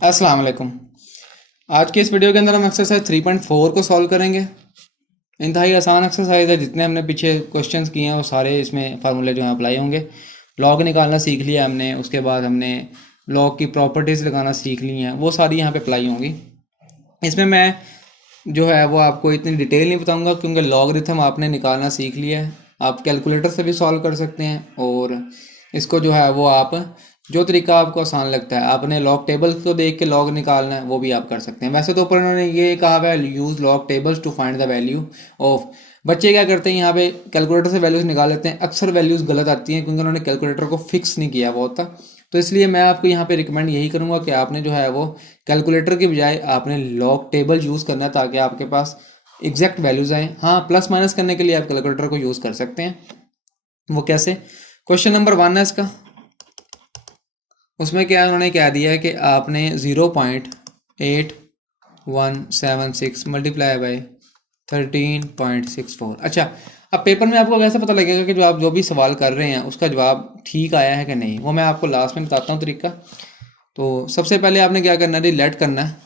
अस्सलाम वालेकुम। आज के इस वीडियो के अंदर हम एक्सरसाइज 3.4 को सॉल्व करेंगे। इंतहाई आसान एक्सरसाइज है। जितने हमने पीछे क्वेश्चंस किए हैं वो सारे इसमें फार्मूले जो हैं अप्लाई होंगे। लॉग निकालना सीख लिया हमने, उसके बाद हमने लॉग की प्रॉपर्टीज़ लगाना सीख ली हैं, वो सारी यहाँ पे अप्लाई होंगी। इसमें मैं जो है वो आपको इतनी डिटेल नहीं बताऊंगा क्योंकि लॉगरिथम आपने निकालना सीख लिया है। आप कैलकुलेटर से भी सॉल्व कर सकते हैं और इसको जो है वो आप जो तरीका आपको आसान लगता है, आपने लॉग टेबल्स को देख के लॉग निकालना है वो भी आप कर सकते हैं। वैसे तो ऊपर उन्होंने ये कहा हुआ है use log tables two find the value of. बच्चे क्या करते हैं यहाँ पे कैलकुलेटर से वैल्यूज़ निकाल लेते हैं, अक्सर वैल्यूज़ गलत आती हैं क्योंकि उन्होंने कैलकुलेटर को फिक्स नहीं किया हुआ होता। तो इसलिए मैं आपको यहाँ पे रिकमेंड यही करूँगा कि आपने जो है वो कैलकुलेटर की बजाय आपने लॉग टेबल यूज़ करना है ताकि आपके पास एग्जैक्ट वैल्यूज़ आएँ। हाँ, प्लस माइनस करने के लिए आप कैलकुलेटर को यूज़ कर सकते हैं। वो कैसे? क्वेश्चन नंबर 1 है इसका। उसमें क्या उन्होंने क्या दिया है कि आपने 0.8176 मल्टीप्लाई बाई 13.64। अच्छा, अब पेपर में आपको कैसे पता लगेगा कि जो आप जो भी सवाल कर रहे हैं उसका जवाब ठीक आया है कि नहीं? वो मैं आपको लास्ट में बताता हूँ तरीका। तो सबसे पहले आपने क्या करना है, लेट करना है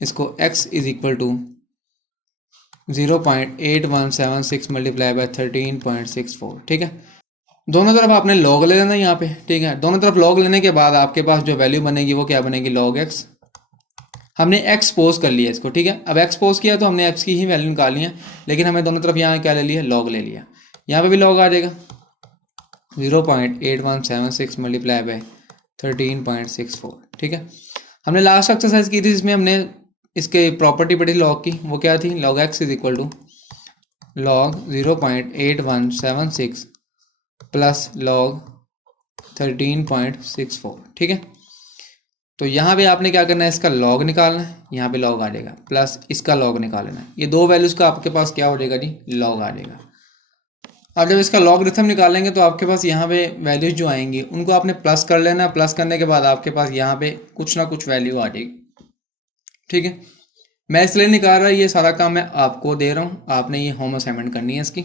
इसको x is equal to 0.8176 multiply by 13.64। ठीक है, दोनों तरफ आपने लॉग ले लेना यहाँ पे। ठीक है, दोनों तरफ लॉग लेने के बाद आपके पास जो वैल्यू बनेगी वो क्या बनेगी, लॉग एक्स। हमने एक्स पोज कर लिया इसको। ठीक है, अब एक्स पोज किया तो हमने एक्स की ही वैल्यू निकाली है, लेकिन हमें दोनों तरफ यहाँ क्या ले लिया, लॉग ले लिया। यहाँ पे भी लॉग आ जाएगा 0.8176 मल्टीप्लाई बाई 13.64। ठीक है, हमने लास्ट एक्सरसाइज की थी जिसमें हमने इसके प्रॉपर्टी पढ़ी लॉग की। वो क्या थी, log x is equal to log 0.8176 plus log 13.64। ठीक है, तो यहाँ पे आपने क्या करना है, इसका लॉग निकालना है, यहाँ पे लॉग आ जाएगा, प्लस इसका लॉग निकालना है। ये दो वैल्यूज़ का आपके पास क्या हो जाएगा जी, लॉग आ जाएगा। अब जब इसका लॉगरिथम निकालेंगे तो आपके पास यहाँ पे वैल्यूज जो आएंगी उनको आपने प्लस कर लेना है। प्लस करने के बाद आपके पास यहाँ पे कुछ ना कुछ वैल्यू आ जाएगी। ठीक है, मैं इसलिए निकाल रहा, ये सारा काम मैं आपको दे रहा हूँ, आपने ये होम असाइनमेंट करनी है इसकी।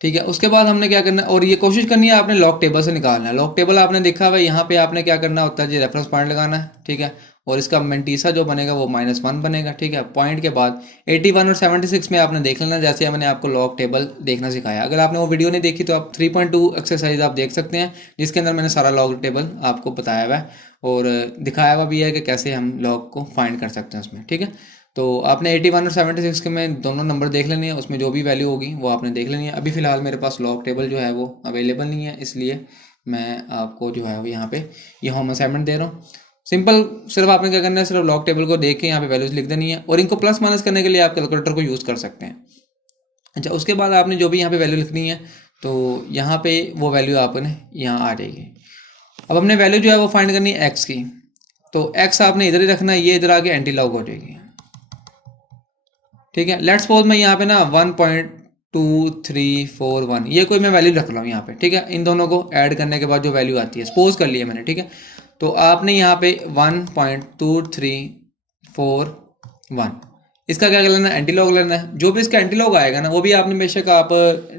ठीक है, उसके बाद हमने क्या करना है, और ये कोशिश करनी है आपने लॉग टेबल से निकालना है। लॉग टेबल आपने देखा हुआ है, यहाँ पे आपने क्या करना होता है जी, रेफरेंस पॉइंट लगाना है। ठीक है, और इसका मेंटीसा जो बनेगा वो -1 बनेगा। ठीक है, पॉइंट के बाद 81 और 76 में आपने देख लेना, जैसे मैंने आपको लॉग टेबल देखना सिखाया। अगर आपने वो वीडियो नहीं देखी तो आप 3.2 एक्सरसाइज आप देख सकते हैं, जिसके अंदर मैंने सारा लॉग टेबल आपको बताया हुआ है और दिखाया हुआ भी है कि कैसे हम लॉग को फाइंड कर सकते हैं उसमें। ठीक है, तो आपने 81 और 76 के में दोनों नंबर देख लेने हैं, उसमें जो भी वैल्यू होगी वो आपने देख लेनी है। अभी फ़िलहाल मेरे पास लॉग टेबल जो है वो अवेलेबल नहीं है, इसलिए मैं आपको जो है वो यहाँ पे ये होम असाइनमेंट दे रहा हूँ। सिंपल, सिर्फ आपने क्या करना है, सिर्फ लॉग टेबल को देख के यहाँ पे वैल्यूज़ लिख देनी है और इनको प्लस माइनस करने के लिए आप कैलकुलेटर को यूज़ कर सकते हैं। अच्छा, उसके बाद आपने जो भी यहाँ पे वैल्यू लिखनी है तो यहाँ पे वो वैल्यू आपने यहाँ आ जाएगी। अब हमने वैल्यू जो है वो फाइंड करनी है एक्स की, तो एक्स आपने इधर ही रखना है, ये इधर आके एंटी लॉग हो जाएगी। ठीक है, लेट्स सपोज मैं यहाँ पे ना 1.2341 ये कोई मैं वैल्यू रख रहा हूँ यहाँ पे। ठीक है, इन दोनों को ऐड करने के बाद जो वैल्यू आती है, सपोज कर लिया मैंने। ठीक है, तो आपने यहाँ पे 1.2341 इसका क्या कर लेना है, एंटी लॉग लेना है। जो भी इसका एंटी लॉग आएगा ना वो भी आपने बेशक आप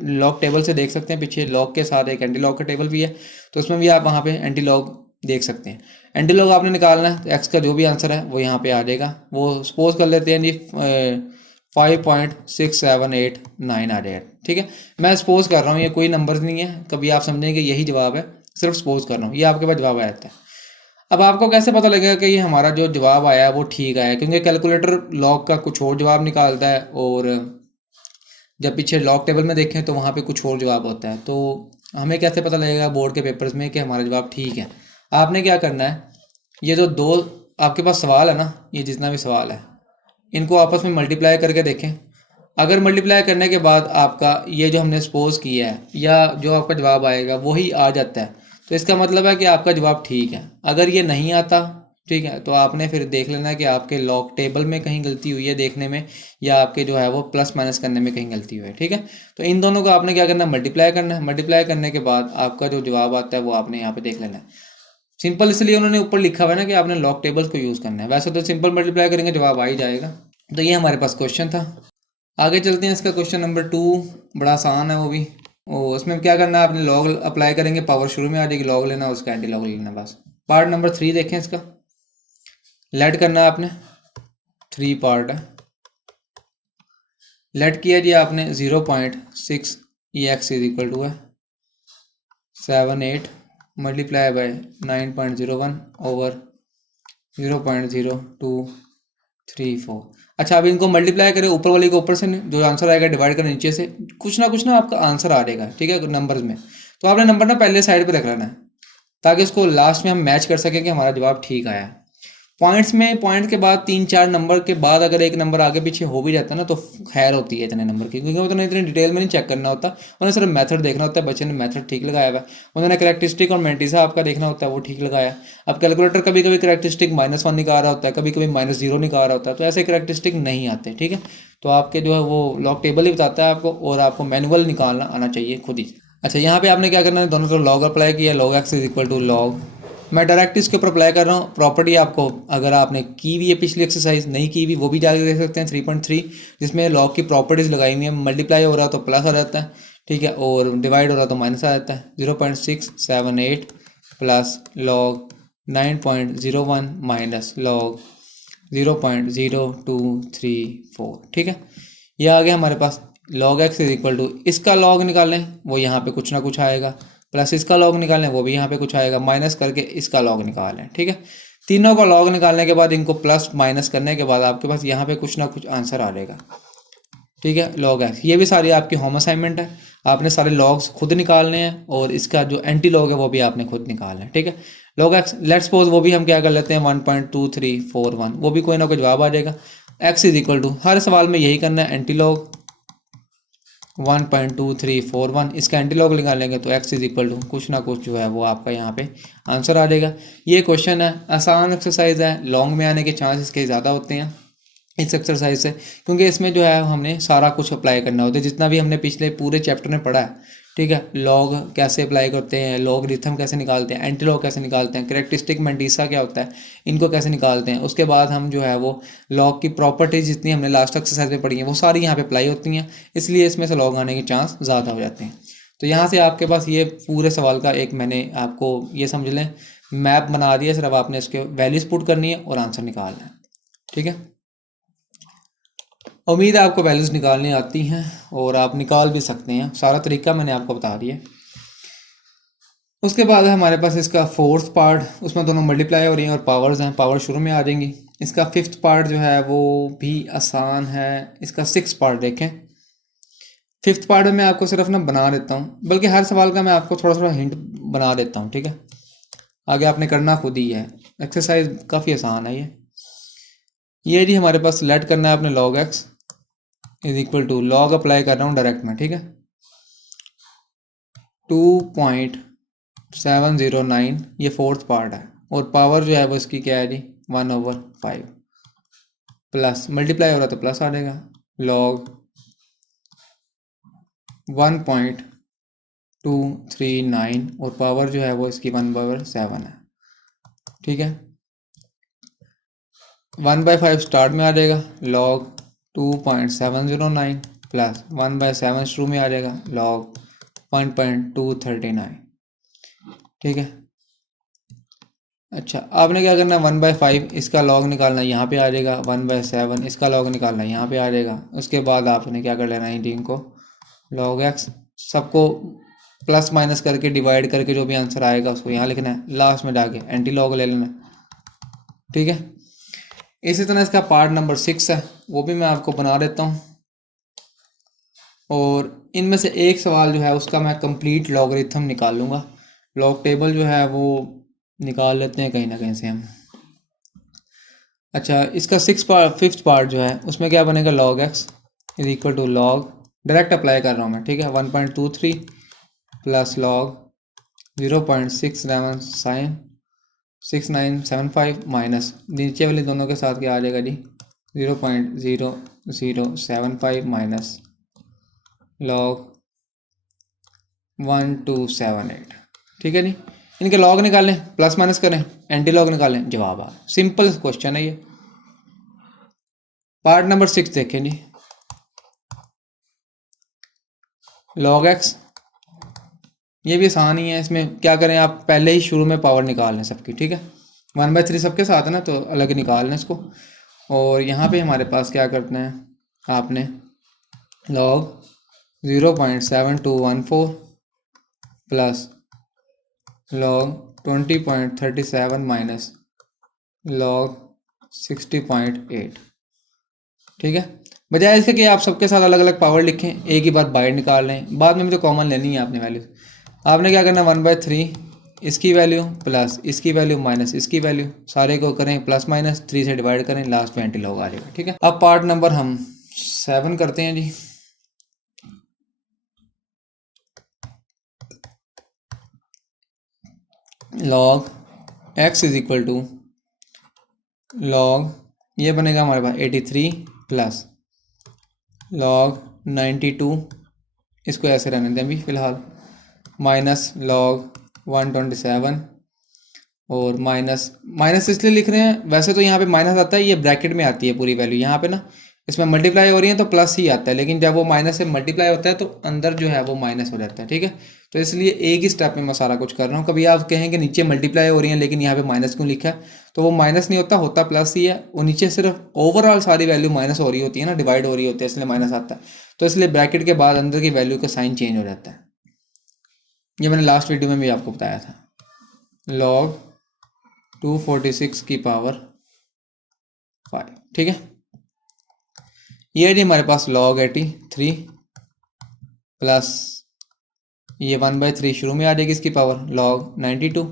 लॉग टेबल से देख सकते हैं, पीछे लॉग के साथ एक एंटी लॉग का टेबल भी है, तो उसमें भी आप वहाँ पे एंटी लॉग देख सकते हैं। एंटी लॉग आपने निकालना है तो एक्स का जो भी आंसर है वो यहाँ पे आ जाएगा। वो सपोज कर लेते हैं जी 5.6789 आ जाएगा। ठीक है, मैं सपोज कर रहा हूँ, ये कोई नंबर नहीं है, कभी आप समझेंगे यही जवाब है, सिर्फ सपोज कर रहा हूँ, ये आपके पास जवाब आ जाता है। अब आपको कैसे पता लगेगा कि ये हमारा जो जवाब आया है वो ठीक आया है, क्योंकि कैलकुलेटर लॉग का कुछ और जवाब निकालता है और जब पीछे लॉग टेबल में देखें तो वहाँ पे कुछ और जवाब होता है। तो हमें कैसे पता लगेगा बोर्ड के पेपर्स में कि हमारा जवाब ठीक है? आपने क्या करना है, ये जो दो आपके पास सवाल है ना, ये जितना भी सवाल है इनको आपस में मल्टीप्लाई करके देखें। अगर मल्टीप्लाई करने के बाद आपका ये जो हमने सपोज किया है या जो आपका जवाब आएगा वही आ जाता है तो इसका मतलब है कि आपका जवाब ठीक है। अगर ये नहीं आता, ठीक है, तो आपने फिर देख लेना है कि आपके लॉग टेबल में कहीं गलती हुई है देखने में, या आपके जो है वो प्लस माइनस करने में कहीं गलती हुई है। ठीक है, तो इन दोनों को आपने क्या करना है, मल्टीप्लाई करना है। मल्टीप्लाई करने के बाद आपका जो जवाब आता है वो आपने यहाँ पे देख लेना है। सिंपल इसलिए उन्होंने ऊपर लिखा हुआ है ना कि आपने लॉग टेबल्स को यूज़ करना है, वैसे तो सिंपल मल्टीप्लाई करेंगे जवाब आ ही जाएगा। तो ये हमारे पास क्वेश्चन था। आगे चलते हैं, इसका क्वेश्चन नंबर 2 बड़ा आसान है वो भी। और उसमें क्या करना है, आपने लॉग अप्लाई करेंगे, पावर शुरू में आ जाएगी, लॉग लेना उसका एंटी लॉग लेना, बस। पार्ट नंबर 3 देखें इसका। लेट करना है आपने, 3 पार्ट है, लेट किया जी आपने 0.6 ये एक्स इज इक्वल टू है 78 मल्टीप्लाई बाय 9.01 ओवर 0.0234। अच्छा, अब इनको मल्टीप्लाई करें ऊपर वाली को ऊपर से, जो आंसर आएगा डिवाइड करें नीचे से, कुछ ना आपका आंसर आ जाएगा, ठीक है, नंबर्स में। तो आपने नंबर ना पहले साइड पे रख लेना है ताकि इसको लास्ट में हम मैच कर सकें कि हमारा जवाब ठीक आया। पॉइंट्स में, पॉइंट के बाद 3-4 नंबर के बाद अगर एक नंबर आगे पीछे हो भी जाता है ना तो खैर होती है इतने नंबर की, क्योंकि उन्हें इतनी डिटेल में नहीं चेक करना होता, उन्हें सिर्फ मेथड देखना होता है, बच्चे ने मेथड ठीक लगाया हुआ है, उन्होंने करेक्टरिस्टिक और मैंटिसा आपका देखना होता है वो ठीक लगाया। अब कैलकुलेटर कभी कभी करेक्टरिस्टिक -1 निकाल रहा होता है, कभी कभी -0 निकाल रहा होता है, तो ऐसे करेक्टरिस्टिक नहीं आते, ठीक है। तो आपके जो है वो लॉग टेबल ही बताता है आपको, और आपको मैनुअल निकालना आना चाहिए खुद ही। अच्छा, यहाँ पे आपने क्या करना है, दोनों तरफ लॉग अप्लाई किया, log x is equal to log, मैं डायरेक्ट इसके ऊपर अप्लाई कर रहा हूँ। प्रॉपर्टी आपको अगर आपने की हुई है पिछली एक्सरसाइज, नहीं की हुई वो भी जाके देख सकते हैं 3.3, जिसमें लॉग की प्रॉपर्टीज़ लगाई हुई है। मल्टीप्लाई हो रहा तो प्लस आ जाता है, ठीक है, और डिवाइड हो रहा तो माइनस आ जाता है। 0.678 प्लस लॉग 9.01 माइनस लॉग 0.0234, ठीक है। ये आ गया हमारे पास log x is equal to, इसका लॉग निकालें वो यहाँ पे कुछ ना कुछ आएगा, प्लस इसका लॉग निकालें वो भी यहाँ पे कुछ आएगा, माइनस करके इसका लॉग निकालें, ठीक है। तीनों का लॉग निकालने के बाद इनको प्लस माइनस करने के बाद आपके पास यहाँ पे कुछ ना कुछ आंसर आ जाएगा, ठीक है। log x, ये भी सारी आपकी होम असाइनमेंट है, आपने सारे लॉग्स खुद निकालने हैं, और इसका जो एंटी लॉग है वो भी आपने खुद निकालना है, ठीक है। log x लेट्स सपोज वो भी हम क्या कर लेते हैं 1.2341, वो भी कोई ना कोई जवाब आ जाएगा। x इज इक्वल टू, हर सवाल में यही करना है, एंटी लॉग 1.2341, इसका एंटी लॉग निकालेंगे तो x इज इक्वल टू कुछ ना कुछ जो है वो आपका यहाँ पे आंसर आ जाएगा। ये क्वेश्चन है, आसान एक्सरसाइज है, लॉन्ग में आने के चांस इसके ज़्यादा होते हैं इस एक्सरसाइज से, क्योंकि इसमें जो है हमने सारा कुछ अप्लाई करना होता है, जितना भी हमने पिछले पूरे चैप्टर में पढ़ा है, ठीक है। लॉग कैसे अप्लाई करते हैं, लॉग रिथम कैसे निकालते हैं, एंटी लॉग कैसे निकालते हैं, करेक्टरिस्टिक मैंटिसा क्या होता है, इनको कैसे निकालते हैं। उसके बाद हम जो है वो लॉग की प्रॉपर्टीज जितनी हमने लास्ट एक्सरसाइज में पढ़ी हैं वो सारी यहाँ पे अप्लाई होती हैं, इसलिए इसमें से लॉग आने के चांस ज़्यादा हो जाते हैं। तो यहाँ से आपके पास ये पूरे सवाल का एक, मैंने आपको ये समझ लें मैप बना दिया, सिर्फ आपने इसके वैल्यूज पुट करनी है और आंसर निकालना है, ठीक है। उम्मीद है आपको वैल्यूज़ निकालनी आती हैं और आप निकाल भी सकते हैं, सारा तरीका मैंने आपको बता दिया। उसके बाद हमारे पास इसका फोर्थ पार्ट, उसमें दोनों मल्टीप्लाई हो रही हैं और पावर्स हैं, पावर शुरू में आ जाएंगी। इसका फिफ्थ पार्ट जो है वो भी आसान है। इसका सिक्स पार्ट देखें, फिफ्थ पार्ट में मैं आपको सिर्फ ना बना देता हूँ, बल्कि हर सवाल का मैं आपको थोड़ा थोड़ा हिंट बना देता हूँ, ठीक है। आगे आपने करना खुद ही है, एक्सरसाइज काफ़ी आसान है ये जी हमारे पास सेलेक्ट करना है आपने log x is equal to, log apply कर रहा हूँ डायरेक्ट में, ठीक है, 2.709, ये फोर्थ पार्ट है, और पावर जो है वो इसकी क्या है जी 1/5, प्लस मल्टीप्लाई हो रहा तो प्लस आ जाएगा, log 1.239, और पावर जो है वो इसकी 1/7 है, ठीक है। 1/5 स्टार्ट में आ जाएगा, log 2.709 प्लस 1/7 शुरू में आ जाएगा, log 1.239, ठीक है। अच्छा, आपने क्या करना है 1/5 इसका लॉग निकालना, यहाँ पे आ जाएगा, 1/7 इसका लॉग निकालना, यहाँ पे आ जाएगा। उसके बाद आपने क्या कर लेना है, 19 को log x, सबको प्लस माइनस करके डिवाइड करके जो भी आंसर आएगा उसको यहाँ लिखना है, लास्ट में जाके एंटी लॉग ले लेना, ठीक है। इसी तरह इसका पार्ट नंबर 6 है, वो भी मैं आपको बना देता हूँ, और इनमें से एक सवाल जो है उसका मैं कंप्लीट लॉगरिथम निकाल लूँगा। लॉग टेबल जो है वो निकाल लेते हैं कहीं ना कहीं से हम। अच्छा, इसका फिफ्थ पार्ट जो है उसमें क्या बनेगा, log x is equal to log, direct apply कर रहा हूँ मैं, ठीक है, 1.23 प्लस लॉग 0.6975 माइनस नीचे वाले दोनों के साथ क्या आ जाएगा जी 0.0075 माइनस log 1278, ठीक है जी। इनके लॉग निकालें, प्लस माइनस करें, एंटी लॉग निकालें, जवाब आ, सिंपल क्वेश्चन है ये। पार्ट नंबर 6 देखें जी, log x, ये भी आसान ही है। इसमें क्या करें, आप पहले ही शुरू में पावर निकाल लें सबकी, ठीक है। 1/3 सबके साथ है ना, तो अलग निकालना इसको। और यहाँ पे हमारे पास क्या करना है, आपने log 0.7214 plus log 20.37 minus log 60.8। ठीक है, बजाय इसके कि आप सबके साथ अलग अलग पावर लिखें, एक ही बार बाहर निकाल लें, बाद में भी तो कॉमन लेनी है आपने वैल्यू। आपने क्या करना है, 1/3 इसकी वैल्यू प्लस इसकी वैल्यू माइनस इसकी वैल्यू, सारे को करें प्लस माइनस, 3 से डिवाइड करें, लास्ट में एंटी लॉग आ जाएगा। ठीक है, अब पार्ट नंबर हम 7 करते हैं जी। log x is equal to log, ये बनेगा हमारे पास 83 प्लस log 92, इसको ऐसे रहने दें अभी फ़िलहाल, माइनस log 127 और माइनस इसलिए लिख रहे हैं, वैसे तो यहाँ पे माइनस आता है, ये ब्रैकेट में आती है पूरी वैल्यू, यहाँ पे ना इसमें मल्टीप्लाई हो रही है तो प्लस ही आता है, लेकिन जब वो माइनस से मल्टीप्लाई होता है तो अंदर जो है वो माइनस हो जाता है। ठीक है, तो इसलिए एक ही स्टेप में मैं सारा कुछ कर रहा हूँ। कभी आप कहें कि नीचे मल्टीप्लाई हो रही है लेकिन यहाँ पे माइनस क्यों लिखा है, तो वो माइनस नहीं होता, होता प्लस ही है। वो नीचे सिर्फ ओवरऑल सारी वैल्यू माइनस हो रही होती है ना, डिवाइड हो रही होती है, इसलिए माइनस आता है। तो इसलिए ब्रैकेट के बाद अंदर की वैल्यू का साइन चेंज हो जाता है। ये मैंने लास्ट वीडियो में भी आपको बताया था। log 246 की पावर 5। ठीक है, ये है जी हमारे पास log 83 प्लस ये 1/3 शुरू में आ जाएगी इसकी power, log 92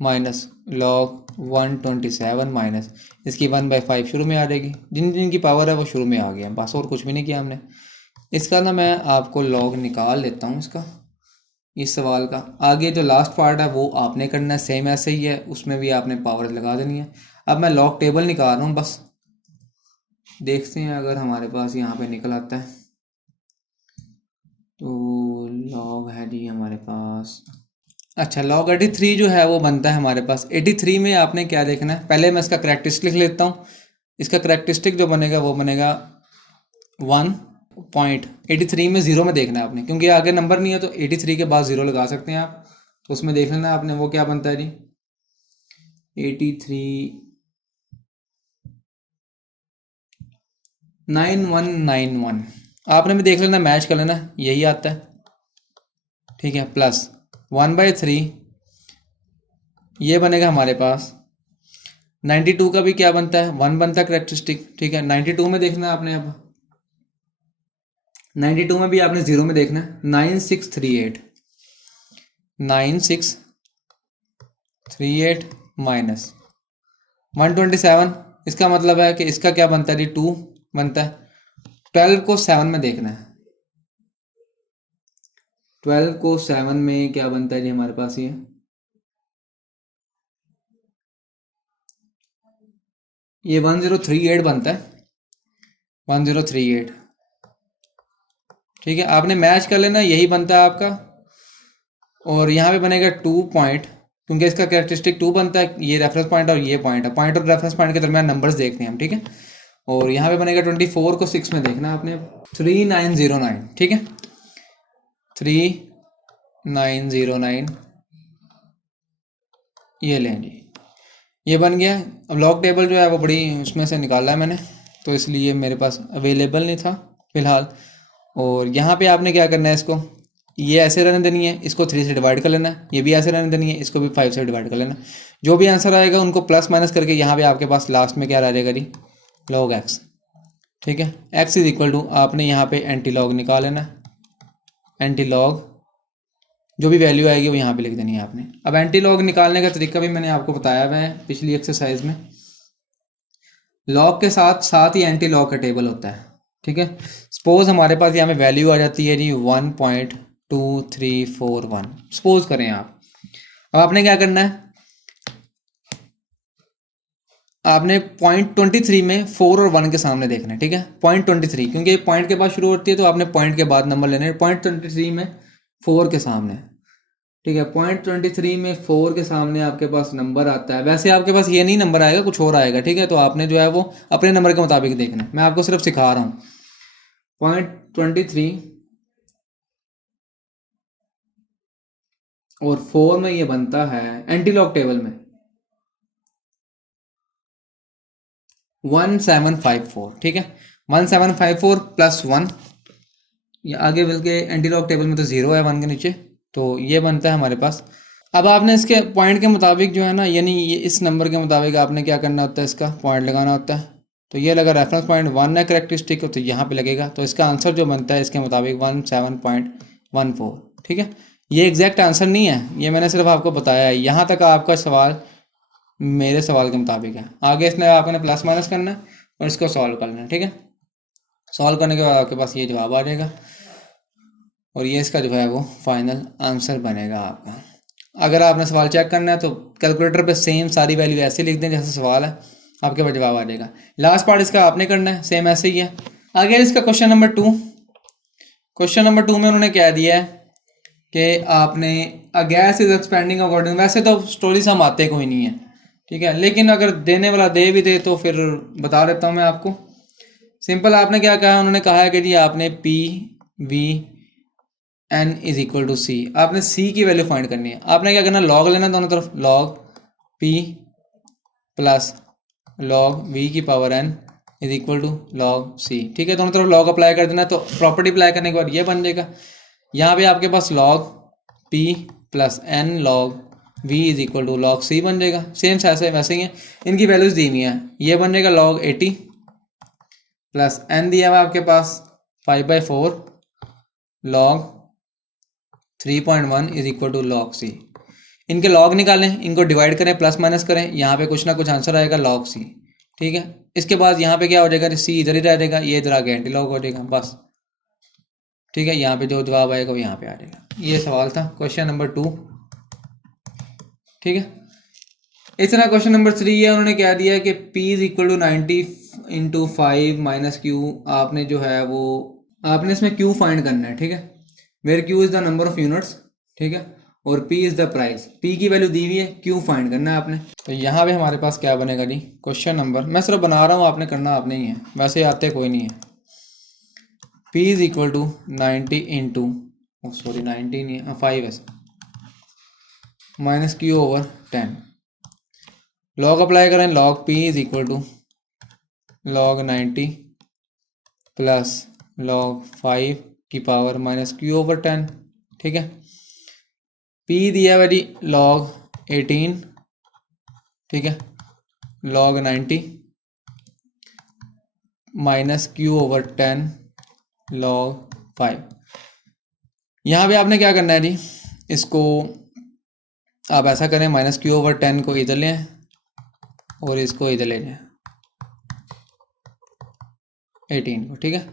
minus log 127 minus इसकी 1/5 शुरू में आ जाएगी। जिन जिन की पावर है वो शुरू में आ गया, बस और कुछ भी नहीं किया हमने। इसका ना मैं आपको log निकाल लेता हूँ इसका, इस सवाल का। आगे जो लास्ट पार्ट है वो आपने करना है, सेम ऐसे ही है, उसमें भी आपने पावर लगा देनी है। अब मैं log टेबल निकाल रहा हूँ, बस देखते हैं अगर हमारे पास यहाँ पे निकल आता है। तो log है जी हमारे पास, अच्छा log 83 जो है वो बनता है हमारे पास। 83 में आपने क्या देखना है, पहले मैं इसका करेक्टरिस्टिक लिख लेता हूँ। इसका करेक्टरिस्टिक जो बनेगा वो बनेगा 1.83 में ज़ीरो में देखना है आपने, क्योंकि आगे नंबर नहीं है तो 83 के बाद ज़ीरो लगा सकते हैं आप। तो उसमें देख लेना आपने वो क्या बनता है जी, 83 9191, आपने भी देख लेना, मैच कर लेना, यही आता है। ठीक है, प्लस 1/3 ये बनेगा हमारे पास। 92 का भी क्या बनता है, 1 बनता है करेक्टरिस्टिक। ठीक है, 92 में देखना है आपने, अब 92 में भी आपने ज़ीरो में देखना है। 9638 माइनस 127, इसका मतलब है कि इसका क्या बनता है जी, 2 बनता है। 12 को 7 में देखना है, 12 को 7 में क्या बनता है जी हमारे पास, ये 1038 बनता है, 1038। ठीक है, आपने मैच कर लेना, यही बनता है आपका। और यहाँ पे बनेगा 2 पॉइंट, क्योंकि इसका कैरेक्टरिस्टिक 2 बनता है, ये रेफरेंस पॉइंट और ये पॉइंट है, पॉइंट और रेफरेंस पॉइंट के दरमियान नंबर्स देखते हैं हम। ठीक है, और यहाँ पे बनेगा 24 को 6 में देखना आपने, 3909। ठीक है, 3909 ये लें जी, ये बन गया। अब लॉग टेबल जो है वो बड़ी उसमें से निकाला है मैंने, तो इसलिए मेरे पास अवेलेबल नहीं था फ़िलहाल। और यहाँ पे आपने क्या करना है, इसको ये ऐसे रहने देनी है, इसको 3 से डिवाइड कर लेना है, ये भी ऐसे रहने देनी है, इसको भी 5 से डिवाइड कर लेना। जो भी आंसर आएगा उनको प्लस माइनस करके यहाँ पे आपके पास लास्ट में क्या रह जाएगा जी, log x। ठीक है, x इज इक्वल टू, आपने यहाँ पे एंटी लॉग निकाल लेना है, एंटी लॉग जो भी वैल्यू आएगी वो यहाँ पे लिख देनी है आपने। अब एंटी लॉग निकालने का तरीका भी मैंने आपको बताया हुआ है पिछली एक्सरसाइज में। लॉग के साथ साथ ही एंटी लॉग का टेबल होता है। ठीक है, सपोज हमारे पास यहाँ पे वैल्यू आ जाती है जी 1.2341, सपोज करें आप। अब आपने क्या करना है, आपने 0.23 में 4 और 1 के सामने देखना है। ठीक है, 0.23 क्योंकि पॉइंट के बाद शुरू होती है तो आपने पॉइंट के बाद नंबर लेने हैं। 0.23 में 4 के सामने, ठीक है, 0.23 में 4 के सामने आपके पास नंबर आता है। वैसे आपके पास ये नहीं नंबर आएगा, कुछ और आएगा। ठीक है, तो आपने जो है वो अपने नंबर के मुताबिक देखना है, मैं आपको सिर्फ सिखा रहा हूँ। 0.23 और 4 में ये बनता है एंटी लॉग टेबल में, 1754, ठीक है। 1754 प्लस 1, ये आगे बल्कि एंटी लॉग टेबल में तो 0 है 1 के नीचे, तो ये बनता है हमारे पास। अब आपने इसके पॉइंट के मुताबिक जो है ना, यानी ये इस नंबर के मुताबिक आपने क्या करना होता है, इसका पॉइंट लगाना होता है। तो ये लगा रेफरेंस पॉइंट 1 है करेक्टरिस्टिक, तो यहाँ पे लगेगा, तो इसका आंसर जो बनता है इसके मुताबिक 17.14, ठीक है। ये एग्जैक्ट आंसर नहीं है, ये मैंने सिर्फ आपको बताया है। यहाँ तक आपका सवाल मेरे सवाल के मुताबिक है। आगे इसमें आपने प्लस माइनस करना है और इसको सॉल्व करना है, ठीक है। सॉल्व करने के बाद आपके पास ये जवाब आ जाएगा और ये इसका जो है वो फाइनल आंसर बनेगा आपका। अगर आपने सवाल चेक करना है तो कैलकुलेटर पे सेम सारी वैल्यू ऐसे लिख दें जैसे सवाल है, आपके पास जवाब आ जाएगा। लास्ट पार्ट इसका आपने करना है सेम ऐसे ही है। आगे इसका क्वेश्चन नंबर 2। क्वेश्चन नंबर 2 में उन्होंने क्या दिया है कि आपने a gas is expanding according, वैसे तो स्टोरी से हम आते कोई नहीं है, ठीक है, लेकिन अगर देने वाला दे भी दे तो फिर बता देता हूँ मैं आपको। सिंपल आपने क्या कहा, उन्होंने कहा है कि जी आपने P V N is equal to C, आपने सी की वैल्यू फाइंड करनी है। आपने क्या करना, लॉग लेना दोनों तरफ, log P plus log V की power N is equal to log C, ठीक है। दोनों तरफ लॉग अप्लाई कर देना, तो प्रॉपर्टी अप्लाई करने के बाद ये बन जाएगा। यहाँ पे आपके पास log P plus N log V is equal to log C बन जाएगा। सेम ऐसे वैसे ही है, इनकी वैल्यूज दी हुई हैं। ये बन जाएगा लॉग 80 प्लस एन दिया हुआ आपके पास 5/4 log 3.1 is equal to log C. इनके लॉग निकालें, इनको डिवाइड करें, प्लस माइनस करें, यहाँ पे कुछ ना कुछ आंसर आएगा लॉग सी, ठीक है। इसके बाद यहाँ पे क्या हो जाएगा, सी इधर ही रह जाएगा, ये इधर आगे एंटी लॉग हो जाएगा बस, ठीक है। यहाँ पे जो जवाब आएगा वो यहाँ पे आ जाएगा। ये सवाल था क्वेश्चन नंबर 2, ठीक है। इस तरह क्वेश्चन नंबर 3 है, उन्होंने क्या दिया है कि P is equal to 90 into 5 minus Q. आपने जो है वो आपने इसमें Q फाइंड करना है, ठीक है, where Q is the number of units, ठीक है, और P is the price. P की वैल्यू दी हुई है, Q फाइंड करना है आपने। तो यहाँ पे हमारे पास क्या बनेगा जी, क्वेश्चन नंबर, मैं सिर्फ बना रहा हूँ, आपने करना आपने ही है, वैसे आते कोई नहीं है। P is equal to 90 into 90 नहीं है 5 है minus Q over 10। Log apply करें, log P is equal to log 90 plus log 5 की पावर माइनस Q ओवर 10, ठीक है। P दिया हुआ जी लॉग 18, ठीक है, log 90 minus Q over 10 log 5। यहाँ पे आपने क्या करना है जी, इसको आप ऐसा करें, माइनस Q ओवर 10 को इधर लें और इसको इधर ले जाएं 18 को, ठीक है।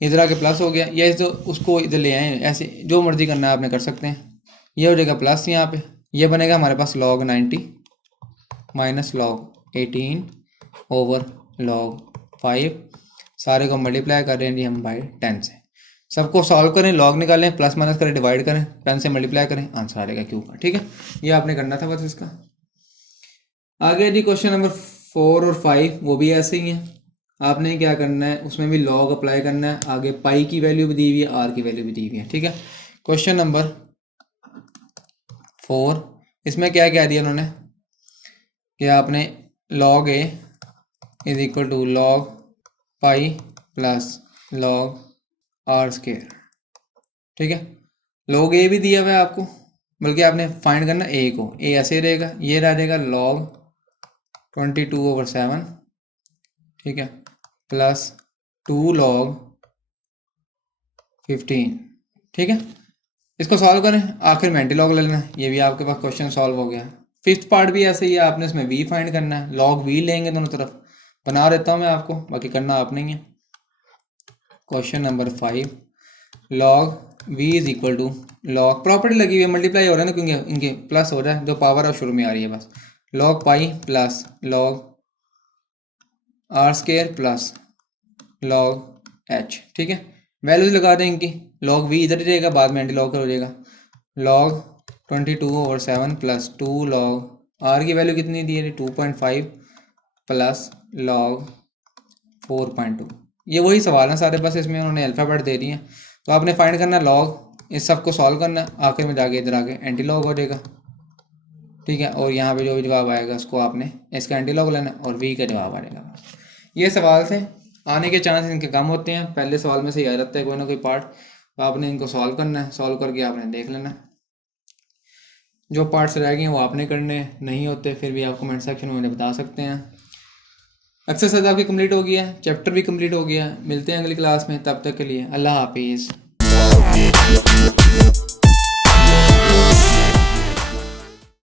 इधर आके प्लस हो गया, या तो उसको इधर ले आए, ऐसे जो मर्जी करना है आपने कर सकते हैं। ये हो जाएगा प्लस, यहाँ पे ये बनेगा हमारे पास log 90 minus log 18 over log 5, सारे को मल्टीप्लाई कर रहे हैं जी हम बाई 10 से। सबको सॉल्व करें, लॉग निकालें, प्लस माइनस करें, डिवाइड करें, 10 से मल्टीप्लाई करें, आंसर आ जाएगा क्यू का, ठीक है। ये आपने करना था बस इसका। आगे जी क्वेश्चन नंबर 4 और 5 वो भी ऐसे ही हैं। आपने क्या करना है, उसमें भी लॉग अप्लाई करना है। आगे पाई की वैल्यू भी दी हुई है, आर की वैल्यू भी दी हुई है, ठीक है। क्वेश्चन नंबर 4, इसमें क्या क्या दिया उन्होंने कि आपने log A is equal to log pi plus log R square, ठीक है। लॉग ए भी दिया हुआ है आपको, बल्कि आपने फाइंड करना ए को, ए ऐसे रहेगा, ये रह जाएगा लॉग 22/7, ठीक है, प्लस 2 लॉग 15, ठीक है। इसको सॉल्व करें, आखिर में एंटी लॉग ले लेना, ये भी आपके पास क्वेश्चन सॉल्व हो गया। 5th पार्ट भी ऐसे ही है, आपने इसमें वी फाइंड करना है, लॉग वी लेंगे दोनों तरफ, बना देता हूँ मैं आपको, बाकी करना आप नहीं है। Question number 5, log V is equal to log, property लगी हुई है, मल्टीप्लाई हो रहा है ना, क्योंकि इनके प्लस हो रहा है, जो पावर है शुरू में आ रही है बस, log pi plus log R square plus log H, ठीक है। वैल्यूज लगा दें इनकी, लॉग वी इधर ही रहेगा, बाद में एंटी लॉग हो जाएगा, लॉग 22/7 प्लस 2 लॉग आर की वैल्यू कितनी दी है 2.5 प्लस लॉग 4.2। ये वही सवाल है सारे, बस इसमें उन्होंने अल्फ़ाबेट दे दिए हैं। तो आपने फाइंड करना है लॉग, इस सब को सॉल्व करना है, आखिर में जाके इधर आके एंटी लॉग हो जाएगा, ठीक है। और यहाँ पे जो भी जवाब आएगा उसको आपने इसका एंटी लॉग लेना और वी का जवाब आ जाएगा। ये सवाल थे, आने के चांस इनके कम होते हैं, पहले सवाल में से ही आ जाता है कोई ना कोई पार्ट। तो आपने इनको सॉल्व करना है, सॉल्व करके आपने देख लेना है। जो पार्ट्स रह गए हैं वो आपने करने, नहीं होते फिर भी आप कमेंट सेक्शन में मुझे बता सकते हैं। एक्सरसाइज आपकी कंप्लीट हो गया है, चैप्टर भी कंप्लीट हो गया है। मिलते हैं अगली क्लास में, तब तक के लिए अल्लाह हाफिज़।